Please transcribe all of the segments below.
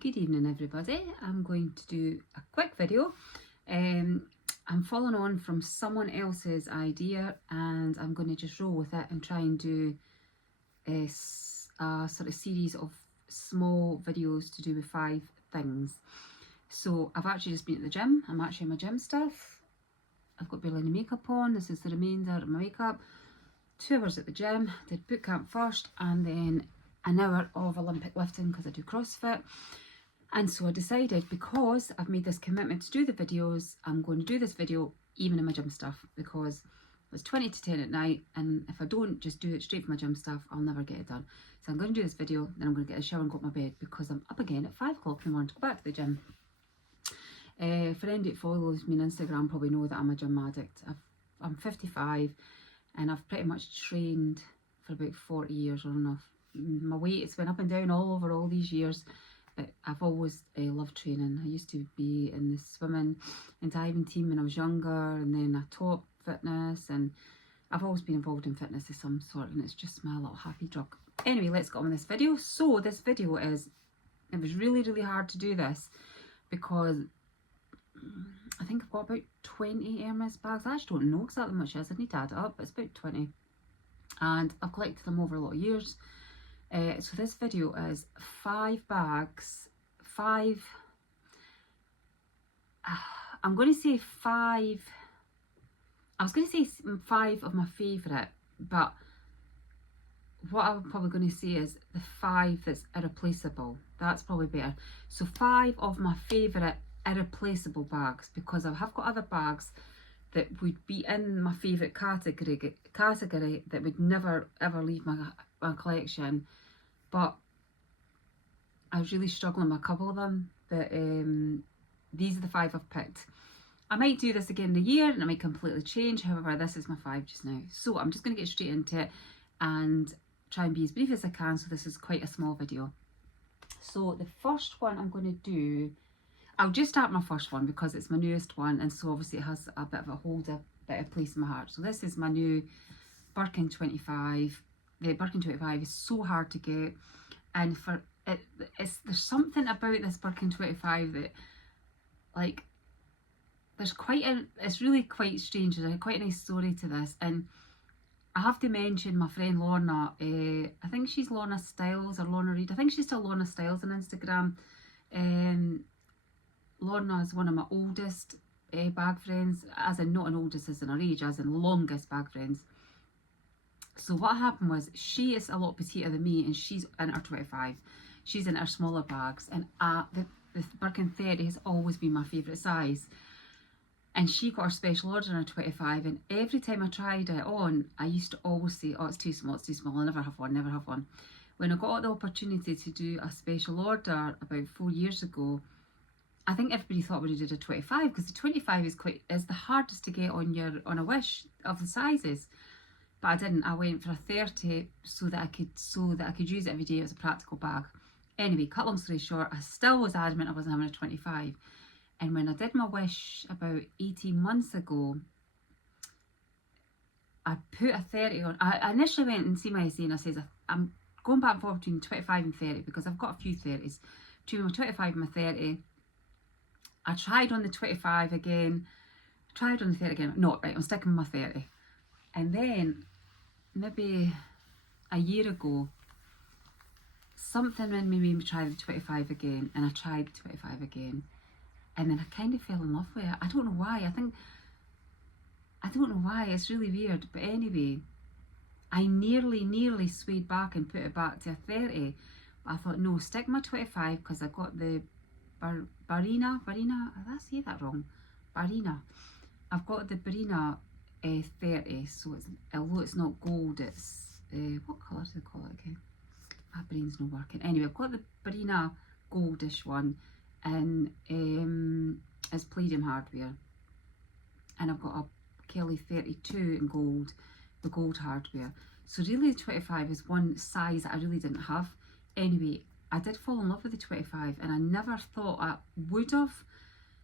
Good evening everybody. I'm going to do a quick video. I'm following on from someone else's idea and I'm going to just roll with it and try and do a sort of series of small videos to do with 5 things. So I've actually just been at the gym. I'm actually in my gym stuff. I've got barely any makeup on. This is the remainder of my makeup. 2 hours at the gym. Did boot camp first and then an hour of Olympic lifting because I do CrossFit. And so I decided, because I've made this commitment to do the videos, I'm going to do this video even in my gym stuff, because it's 20 to 10 at night and if I don't just do it straight from my gym stuff, I'll never get it done. So I'm going to do this video, then I'm going to get a shower and go to my bed because I'm up again at 5 o'clock in the morning to go back to the gym. For anybody that follows me on Instagram probably know that I'm a gym addict. I'm 55 and I've pretty much trained for about 40 years or enough. My weight has went up and down all over all these years. I've always loved training. I used to be in the swimming and diving team when I was younger, and then I taught fitness, and I've always been involved in fitness of some sort, and it's just my little happy drug. Anyway, let's get on with this video. So this video is, it was really hard to do this because I think I've got about 20 Hermes bags. I actually don't know exactly how much it is. I need to add it up, but it's about 20. And I've collected them over a lot of years. So this video is 5 bags, 5, I'm going to say 5, I was going to say 5 of my favourite, but what I'm probably going to say is the 5 that's irreplaceable. That's probably better. So 5 of my favourite irreplaceable bags, because I have got other bags that would be in my favourite category that would never ever leave my collection, but I was really struggling with a couple of them. But these are the 5 I've picked. I might do this again in a year and I might completely change. However, this is my 5 just now. So I'm just going to get straight into it and try and be as brief as I can. So this is quite a small video. So the first one I'm going to do, I'll just start my first one because it's my newest one, and so obviously it has a bit of a bit of place in my heart. So this is my new Birkin 25. The Birkin 25 is so hard to get, and for it, there's something about this Birkin 25 that, like, there's it's really quite strange. There's quite a nice story to this, and I have to mention my friend Lorna. I think she's Lorna Styles or Lorna Reid. I think she's still Lorna Styles on Instagram. Lorna is one of my oldest bag friends, as in not an oldest as in her age, as in longest bag friends. So what happened was, she is a lot petiter than me and she's in her 25. She's in her smaller bags, and the Birkin 30 has always been my favourite size. And she got her special order in her 25, and every time I tried it on, I used to always say, oh, it's too small, I'll never have one, never have one. When I got the opportunity to do a special order about 4 years ago, I think everybody thought we did a 25 because the 25 is the hardest to get on a Wish of the sizes. But I didn't. I went for a 30 so that I could use it every day as a practical bag. Anyway, cut long story short, I still was adamant I wasn't having a 25. And when I did my Wish about 18 months ago, I put a 30 on. I initially went and see my SA and I says, I'm going back and forth between 25 and 30 because I've got a few 30s. Between my 25 and my 30. I tried on the 25 again, tried on the 30 again. No, right, I'm sticking with my 30. And then, maybe a year ago, something in me made me try the 25 again, and I tried the 25 again. And then I kind of fell in love with it. I don't know why. I don't know why. It's really weird. But anyway, I nearly swayed back and put it back to a 30. But I thought, no, stick my 25 because I got the Barina, did I say that wrong? Barina. I've got the Barina 30, so although it's not gold, it's, what colour do they call it again? My brain's not working. Anyway, I've got the Barina goldish one, and it's palladium hardware. And I've got a Kelly 32 in gold, the gold hardware. So really the 25 is one size that I really didn't have. Anyway, I did fall in love with the 25 and I never thought I would have.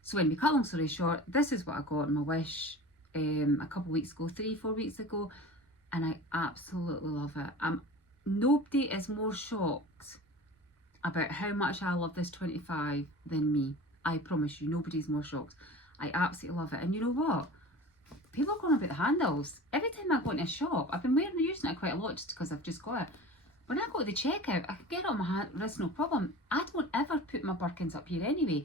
So anyway, cut long story short, this is what I got in my Wish a couple of weeks ago, 3-4 weeks ago, and I absolutely love it. Nobody is more shocked about how much I love this 25 than me. I promise you, nobody's more shocked. I absolutely love it. And you know what? People are going about the handles. Every time I go into a shop, I've been using it quite a lot just because I've just got it. When I go to the checkout, I can get it on my wrist, no problem. I don't ever put my Birkins up here anyway.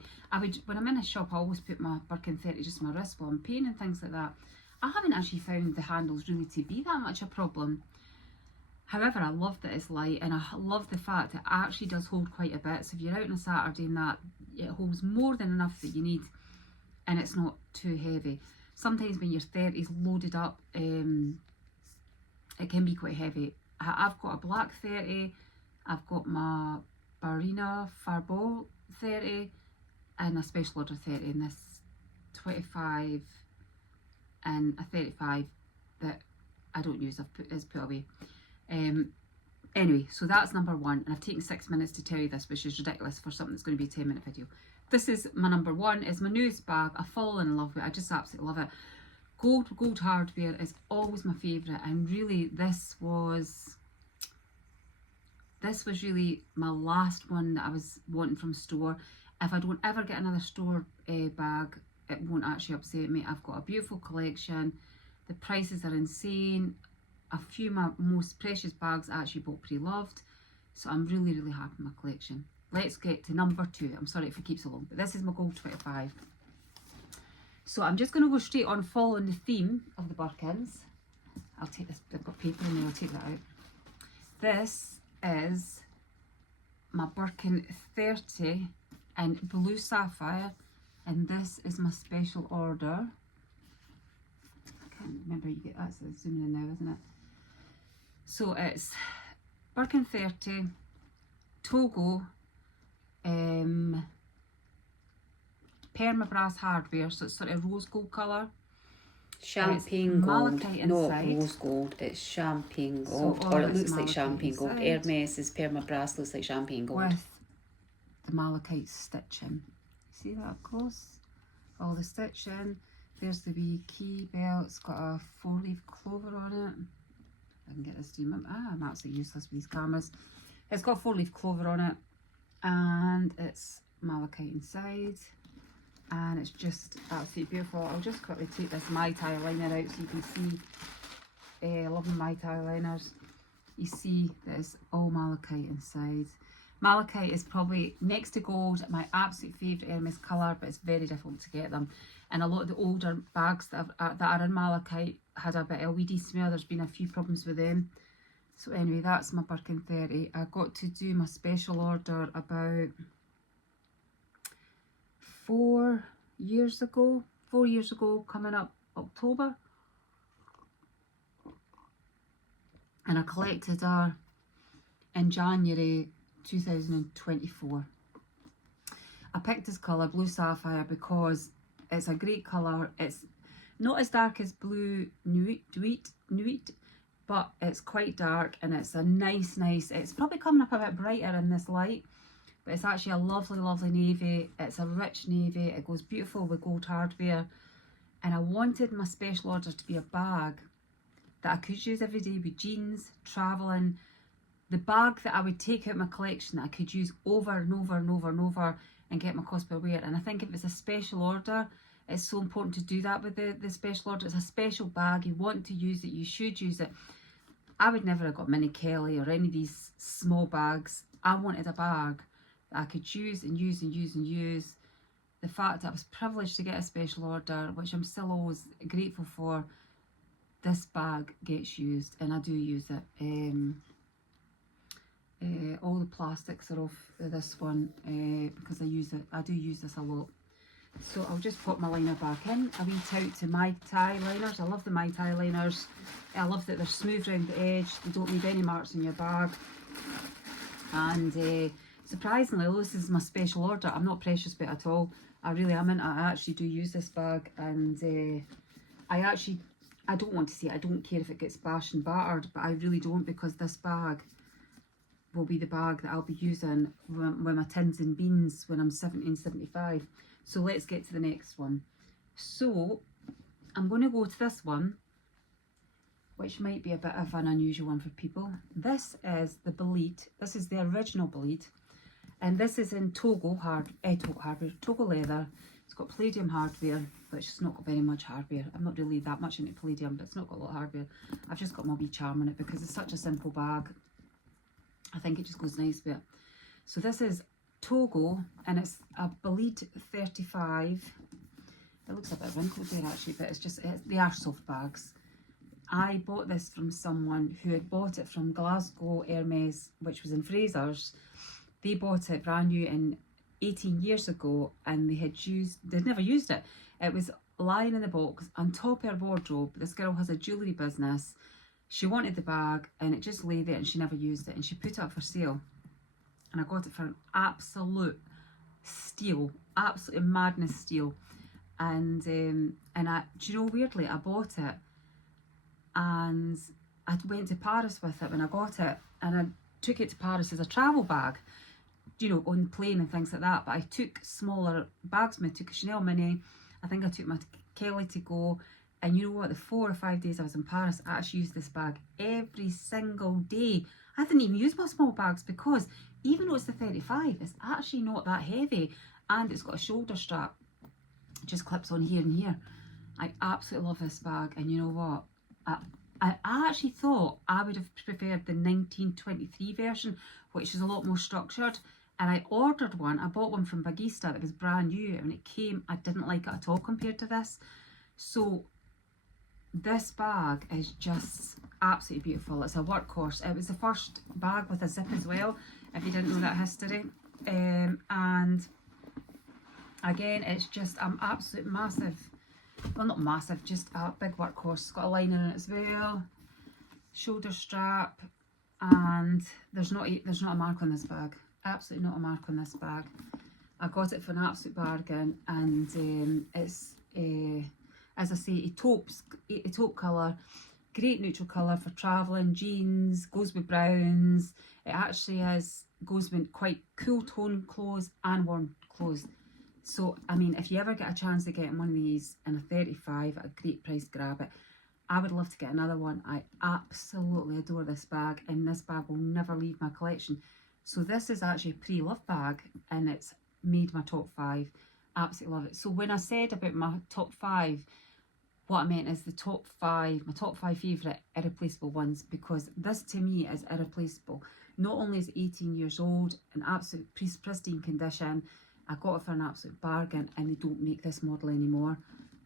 When I'm in a shop, I always put my Birkin 30 just on my wrist while I'm paying and things like that. I haven't actually found the handles really to be that much a problem. However, I love that it's light, and I love the fact it actually does hold quite a bit. So if you're out on a Saturday and that, it holds more than enough that you need, and it's not too heavy. Sometimes when your 30's loaded up, it can be quite heavy. I've got a black 30, I've got my Barina Farbol 30, and a special order 30, and this 25 and a 35 that I don't use, it's put away. Anyway, so that's number one, and I've taken 6 minutes to tell you this, which is ridiculous for something that's going to be a 10-minute video. This is my number one. It's my newest bag. I've fallen in love with it. I just absolutely love it. Gold hardware is always my favourite, and really this was really my last one that I was wanting from store. If I don't ever get another store bag, it won't actually upset me. I've got a beautiful collection. The prices are insane. A few of my most precious bags I actually bought pre-loved, so I'm really happy with my collection. Let's get to number two. I'm sorry if it keeps so long, but this is my gold 25. So I'm just going to go straight on following the theme of the Birkins. I'll take this, I've got paper in there, I'll take that out. This is my Birkin 30 in blue sapphire, and this is my special order. I can't remember, you get that's zooming in now, isn't it? So it's Birkin 30, Togo, perma-brass hardware, so it's sort of rose gold colour. Champagne gold, not rose gold, it's champagne gold, or it looks like champagne gold. Hermes is perma-brass, looks like champagne gold. With the malachite stitching. See that up close? All the stitching. There's the wee key belt, it's got a 4-leaf clover on it. I can get this to you. I'm absolutely useless with these cameras. It's got 4-leaf clover on it, and it's malachite inside, and it's just absolutely beautiful. I'll just quickly take this maitai liner out so you can see. I love the maitai liners. You see that it's all malachite inside. Malachite is probably, next to gold, my absolute favourite Hermes colour, but it's very difficult to get them. And a lot of the older bags that are in malachite had a bit of LED smear. There's been a few problems with them. So anyway, that's my Birkin 30. I got to do my special order about 4 years ago. 4 years ago, coming up October. And I collected her in January 2024. I picked this colour, blue sapphire, because it's a great colour. It's not as dark as blue nude, but it's quite dark, and it's a nice, it's probably coming up a bit brighter in this light, but it's actually a lovely navy. It's a rich navy. It goes beautiful with gold hardware, and I wanted my special order to be a bag that I could use every day with jeans, travelling. The bag that I would take out of my collection that I could use over and over and get my cost per wear. And I think if it's a special order, it's so important to do that with the special order. It's a special bag. You want to use it, you should use it. I would never have got Mini Kelly or any of these small bags. I wanted a bag that I could use and use. The fact that I was privileged to get a special order, which I'm still always grateful for, this bag gets used, and I do use it. All the plastics are off this one because I do use this a lot. So I'll just pop my liner back in. A wee tout to maitai liners. I love the maitai liners. I love that they're smooth around the edge. They don't leave any marks in your bag. And surprisingly, although this is my special order, I'm not precious about it at all. I really am into it. I actually do use this bag, and I don't want to see it. I don't care if it gets bashed and battered, but I really don't, because this bag will be the bag that I'll be using with my tins and beans when I'm 70 and 75. So let's get to the next one. So I'm going to go to this one, which might be a bit of an unusual one for people. This is the Bolide. This is the original Bolide. And this is in Togo Togo leather. It's got palladium hardware, but it's just not got very much hardware. I'm not really that much into palladium, but it's not got a lot of hardware. I've just got my wee charm on it because it's such a simple bag. I think it just goes nice with it. So this is Togo, and it's a bleed 35. It looks a bit wrinkled there actually, but they are soft bags. I bought this from someone who had bought it from Glasgow Hermes, which was in Fraser's. They bought it brand new in 18 years ago, and they'd never used it. It was lying in the box on top of her wardrobe. This girl has a jewellery business. She wanted the bag, and it just lay there, and she never used it, and she put it up for sale. And I got it for an absolute steal, absolute madness steal. And do you know, weirdly, I bought it, and I went to Paris with it when I got it, and I took it to Paris as a travel bag, you know, on the plane and things like that. But I took smaller bags. I took a Chanel mini. I think I took my Kelly to go. And you know what? The 4 or 5 days I was in Paris, I actually used this bag every single day. I didn't even use my small bags because even though it's the 35, it's actually not that heavy, and it's got a shoulder strap. It just clips on here and here. I absolutely love this bag, and you know what? I actually thought I would have preferred the 1923 version, which is a lot more structured. And I ordered one. I bought one from Bagista that was brand new, and when it came, I didn't like it at all compared to this. So this bag is just absolutely beautiful. It's a workhorse. It was the first bag with a zip as well, if you didn't know that history. And again, it's just an absolute massive, well, not massive, just a big workhorse. It's got a liner in it as well, shoulder strap, and there's not a mark on this bag. Absolutely not a mark on this bag. I got it for an absolute bargain, and it's as I say, a taupe colour, great neutral colour for travelling, jeans, goes with browns. It actually goes with quite cool tone clothes and warm clothes. So, I mean, if you ever get a chance to get one of these in a 35 at a great price, grab it. I would love to get another one. I absolutely adore this bag, and this bag will never leave my collection. So this is actually a pre-loved bag, and it's made my top 5. Absolutely love it. So when I said about my top 5, what I meant is my top 5 favourite irreplaceable ones, because this to me is irreplaceable. Not only is it 18 years old, in absolute pristine condition, I got it for an absolute bargain, and they don't make this model anymore.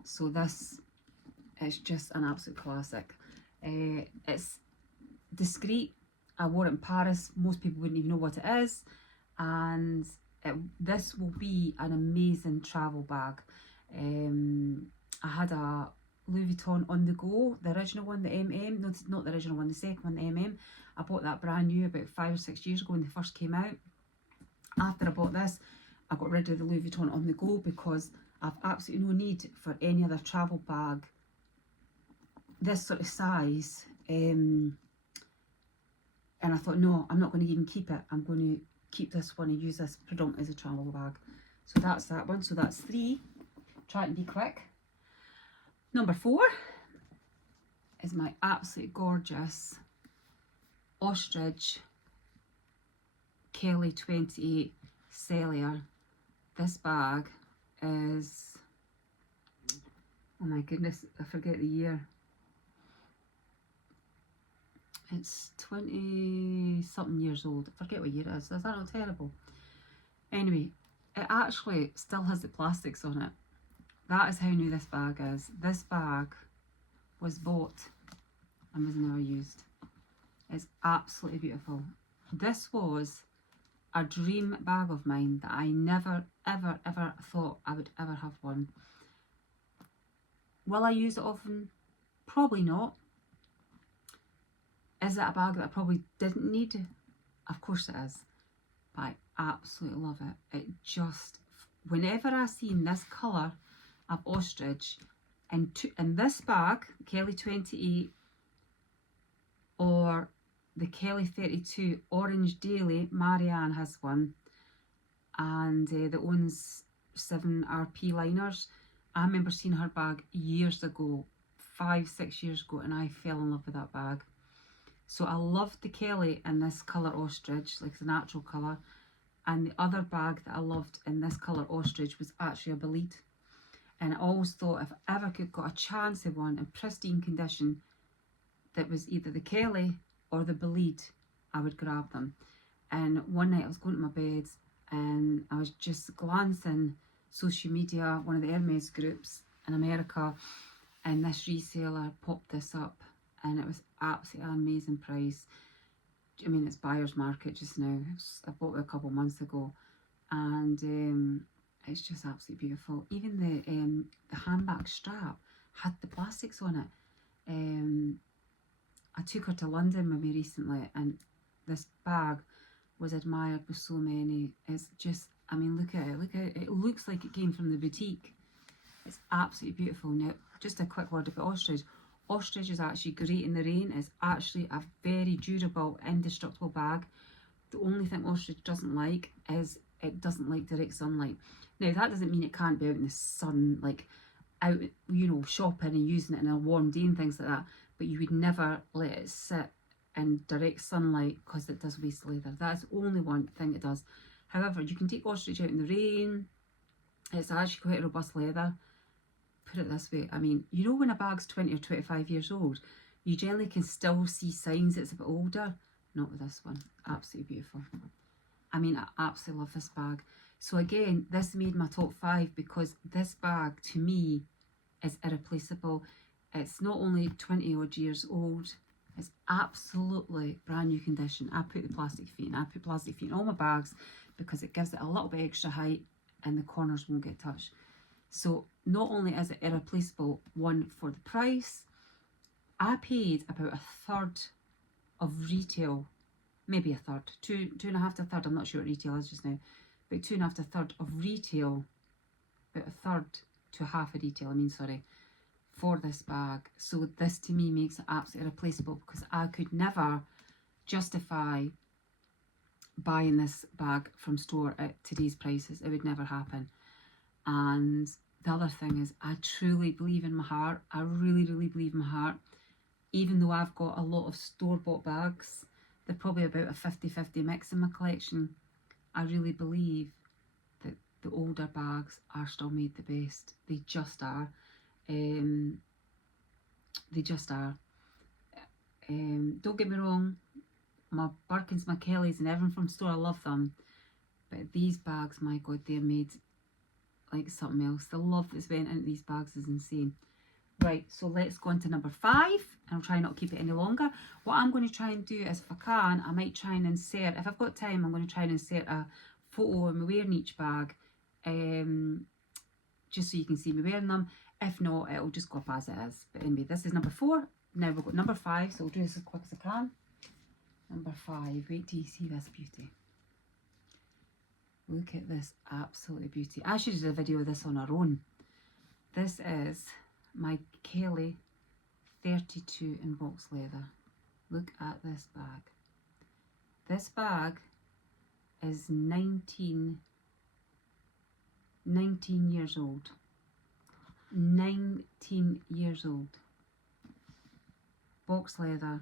So this is just an absolute classic. It's discreet. I wore it in Paris. Most people wouldn't even know what it is, and this will be an amazing travel bag. I had a Louis Vuitton on the go, the original one, the MM. No, not the original one, the second one, the MM. I bought that brand new about 5 or 6 years ago when they first came out. After I bought this, I got rid of the Louis Vuitton on the go because I've absolutely no need for any other travel bag this sort of size. And I thought, no, I'm not going to even keep it. I'm going to keep this one and use this predominantly as a travel bag. So that's that one. So that's 3. Try and be quick. Number 4 is my absolutely gorgeous Ostrich Kelly 28 Cellier. This bag is, oh my goodness, I forget the year. It's 20 something years old. I forget what year it is. Is that not terrible? Anyway, it actually still has the plastics on it. That is how new this bag is. This bag was bought and was never used. It's absolutely beautiful. This was a dream bag of mine that I never, ever, ever thought I would ever have one. Will I use it often? Probably not. Is it a bag that I probably didn't need? Of course it is. But I absolutely love it. It just, whenever I seen this colour of ostrich in this bag, Kelly 28 or the Kelly 32 Orange Daily, Marianne has one, and that owns 7 RP liners. I remember seeing her bag years ago, 5-6 years ago, and I fell in love with that bag. So I loved the Kelly in this colour ostrich, like the natural colour. And the other bag that I loved in this colour ostrich was actually a bolide. And I always thought if I ever could got a chance of one in pristine condition that was either the Kelly or the bolide, I would grab them. And one night I was going to my bed and I was just glancing social media, one of the Hermes groups in America, and this reseller popped this up and it was absolutely an amazing price. I mean, it's buyer's market just now. I bought it a couple of months ago, and it's just absolutely beautiful. Even the handbag strap had the plastics on it. I took her to London with me recently, and this bag was admired by so many. It's just, I mean, look at it. Look at it. It looks like it came from the boutique. It's absolutely beautiful. Now, just a quick word about ostrich. Ostrich is actually great in the rain. It's actually a very durable, indestructible bag. The only thing ostrich doesn't like is it doesn't like direct sunlight. Now, that doesn't mean it can't be out in the sun, like out, you know, shopping and using it in a warm day and things like that. But you would never let it sit in direct sunlight because it does waste leather. That's the only one thing it does. However, you can take ostrich out in the rain. It's actually quite robust leather. Put it this way, I mean, you know when a bag's 20 or 25 years old, you generally can still see signs it's a bit older. Not with this one. Absolutely beautiful. I mean, I absolutely love this bag. So again, this made my top 5 because this bag, to me, is irreplaceable. It's not only 20 odd years old, it's absolutely brand new condition. I put the plastic feet in. I put plastic feet in all my bags because it gives it a little bit extra height and the corners won't get touched. So not only is it irreplaceable, one, for the price, I paid about a third of retail, maybe a third, two and a half to a third, I'm not sure what retail is just now, but 2.5 to a third of retail, about a third to half of retail, for this bag. So this to me makes it absolutely irreplaceable because I could never justify buying this bag from store at today's prices. It would never happen. And the other thing is, I truly believe in my heart, I really, really believe in my heart, even though I've got a lot of store-bought bags, they're probably about a 50-50 mix in my collection, I really believe that the older bags are still made the best. They just are. They just are. Don't get me wrong, my Birkins, my Kellys and everything from store, I love them. But these bags, my God, they're made like something else. The love that's went into these bags is insane. Right, so let's go on to number 5, and I'll try not to keep it any longer. What I'm going to try and do is, if I can, I might try and insert, if I've got time, I'm going to try and insert a photo of me wearing each bag, just so you can see me wearing them. If not, it'll just go up as it is. But anyway, this is number 4. Now we've got number 5, so I'll do this as quick as I can. Number 5, wait till you see this beauty. Look at this absolutely beauty. I should have done a video of this on our own. This is my Kelly 32 in box leather. Look at this bag. This bag is 19 years old. 19 years old. Box leather,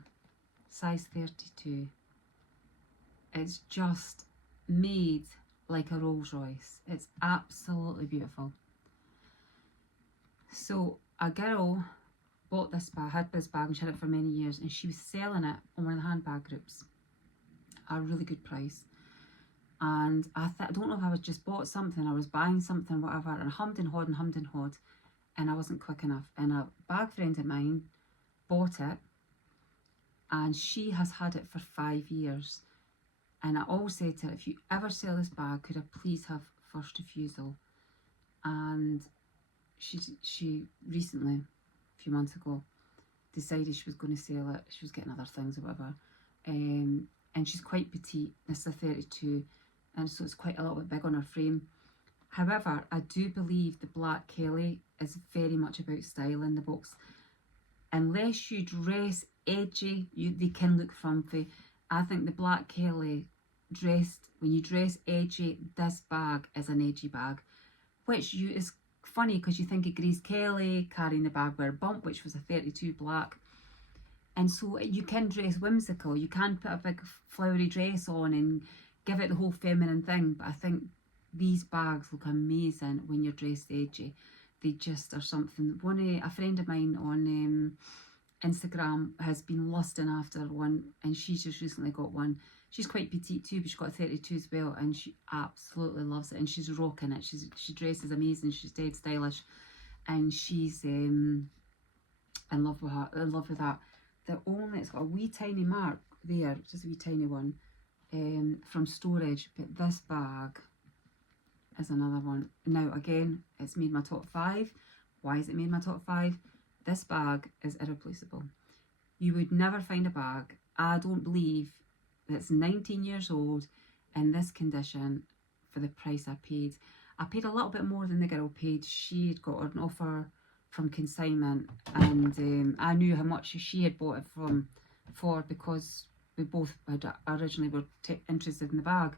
size 32. It's just made like a Rolls Royce. It's absolutely beautiful. So a girl bought this bag, had this bag, and she had it for many years, and she was selling it on one of the handbag groups at a really good price. And I don't know if I was just bought something, I was buying something, whatever, and hummed and hawed, and I wasn't quick enough. And a bag friend of mine bought it, and she has had it for 5 years. And I always said to her, if you ever sell this bag, could I please have first refusal? And she recently, a few months ago, decided she was going to sell it. She was getting other things or whatever. And she's quite petite. This is a 32, and so it's quite a little bit big on her frame. However, I do believe the black Kelly is very much about style in the box. Unless you dress edgy, they can look frumpy. I think the black Kelly when you dress edgy, this bag is an edgy bag, which is funny because you think of Grace Kelly carrying the bag with a bump, which was a 32 black. And so you can dress whimsical. You can put a big flowery dress on and give it the whole feminine thing, but I think these bags look amazing when you're dressed edgy. They just are something. A friend of mine on Instagram has been lusting after one, and she's just recently got one. She's quite petite too, but she's got a 32 as well, and she absolutely loves it, and she's rocking it. She dresses amazing. She's dead stylish, and she's in love with her. In love with that. It's got a wee tiny mark there, just a wee tiny one, from storage. But this bag is another one. Now again, it's made my top 5. Why is it made my top 5? This bag is irreplaceable. You would never find a bag, I don't believe, that's 19 years old in this condition for the price I paid. I paid a little bit more than the girl paid. She had got an offer from consignment, and I knew how much she had bought it for because we both had originally were interested in the bag.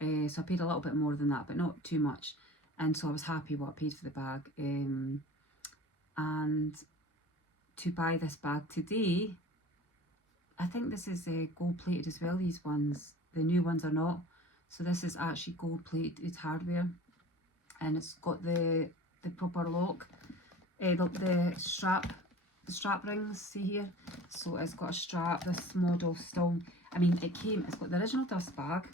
So I paid a little bit more than that, but not too much. And so I was happy what I paid for the bag. And to buy this bag today, I think this is gold plated as well, these ones. The new ones are not. So this is actually gold plated hardware. And it's got the proper lock. The strap rings, see here? So it's got a strap. This model still, it's got the original dust bag,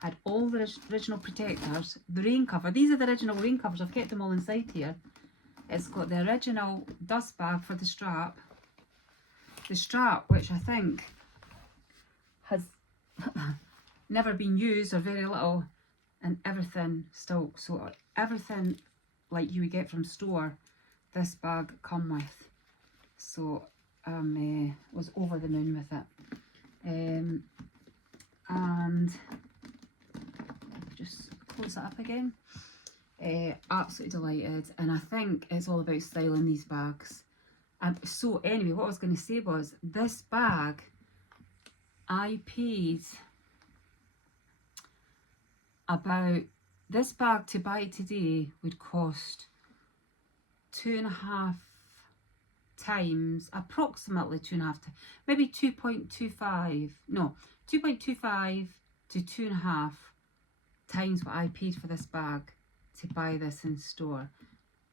had all the original protectors, the rain cover. These are the original rain covers. I've kept them all inside here. It's got the original dust bag for the strap. The strap, which I think has never been used or very little, and everything still. So everything like you would get from store, this bag come with. So was over the moon with it. And just close it up again. Absolutely delighted, and I think it's all about styling these bags. So anyway, what I was going to say was, this bag I paid about, this bag to buy today would cost 2.5 times, approximately 2.5, maybe 2.25, no, 2.25 to 2.5 times what I paid for this bag to buy this in store.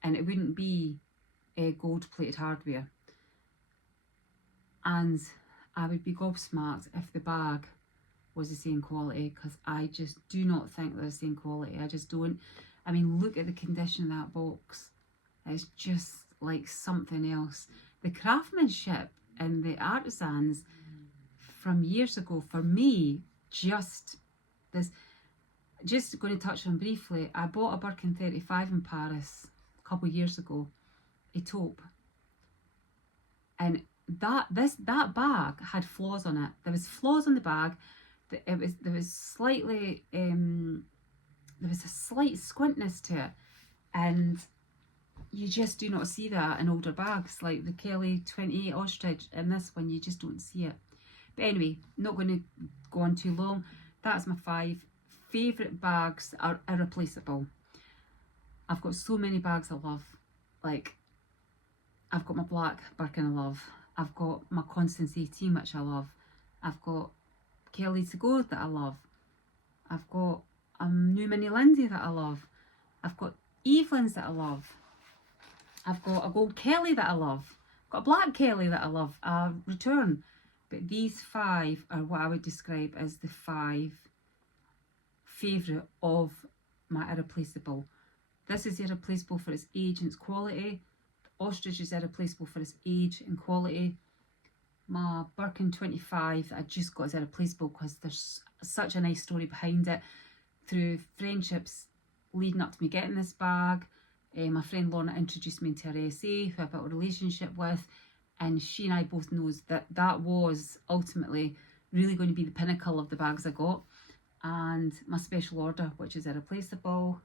And it wouldn't be a gold plated hardware. And I would be gobsmacked if the bag was the same quality, because I just do not think they're the same quality. I just don't. I mean, look at the condition of that box. It's just like something else. The craftsmanship and the artisans from years ago, for me, just going to touch on briefly, I bought a Birkin 35 in Paris a couple of years ago, a taupe, and that bag had flaws on it. There was flaws on the bag. There was slightly there was a slight squintness to it, and you just do not see that in older bags like the Kelly 28 Ostrich. And this one, you just don't see it. But anyway, not going to go on too long. That's my 5 favourite bags that are irreplaceable. I've got so many bags I love. Like, I've got my black Birkin I love. I've got my Constance 18, which I love. I've got Kelly Togo that I love. I've got a new Mini Lindsay that I love. I've got Evelyn's that I love. I've got a gold Kelly that I love. I've got a black Kelly that I love. A return. But these 5 are what I would describe as the 5 favourite of my irreplaceable. This is irreplaceable for its age and its quality. The Ostrich is irreplaceable for its age and quality. My Birkin 25 that I just got is irreplaceable because there's such a nice story behind it. Through friendships leading up to me getting this bag, my friend Lorna introduced me into her SA, who I built a relationship with, and she and I both knows that that was ultimately really going to be the pinnacle of the bags I got. And my special order, which is irreplaceable,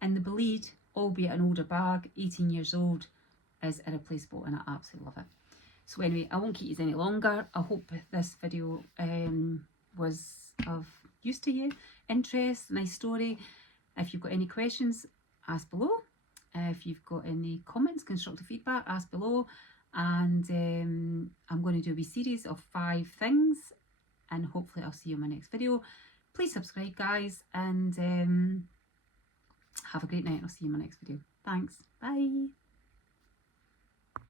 and the Bleed, albeit an older bag, 18 years old, is irreplaceable, and I absolutely love it. So anyway, I won't keep you any longer. I hope this video was of use to you, interest, nice story. If you've got any questions, ask below. If you've got any comments, constructive feedback, ask below. And I'm going to do a wee series of 5 things, and hopefully I'll see you in my next video. please subscribe, guys, and have a great night. I'll see you in my next video. Thanks. Bye.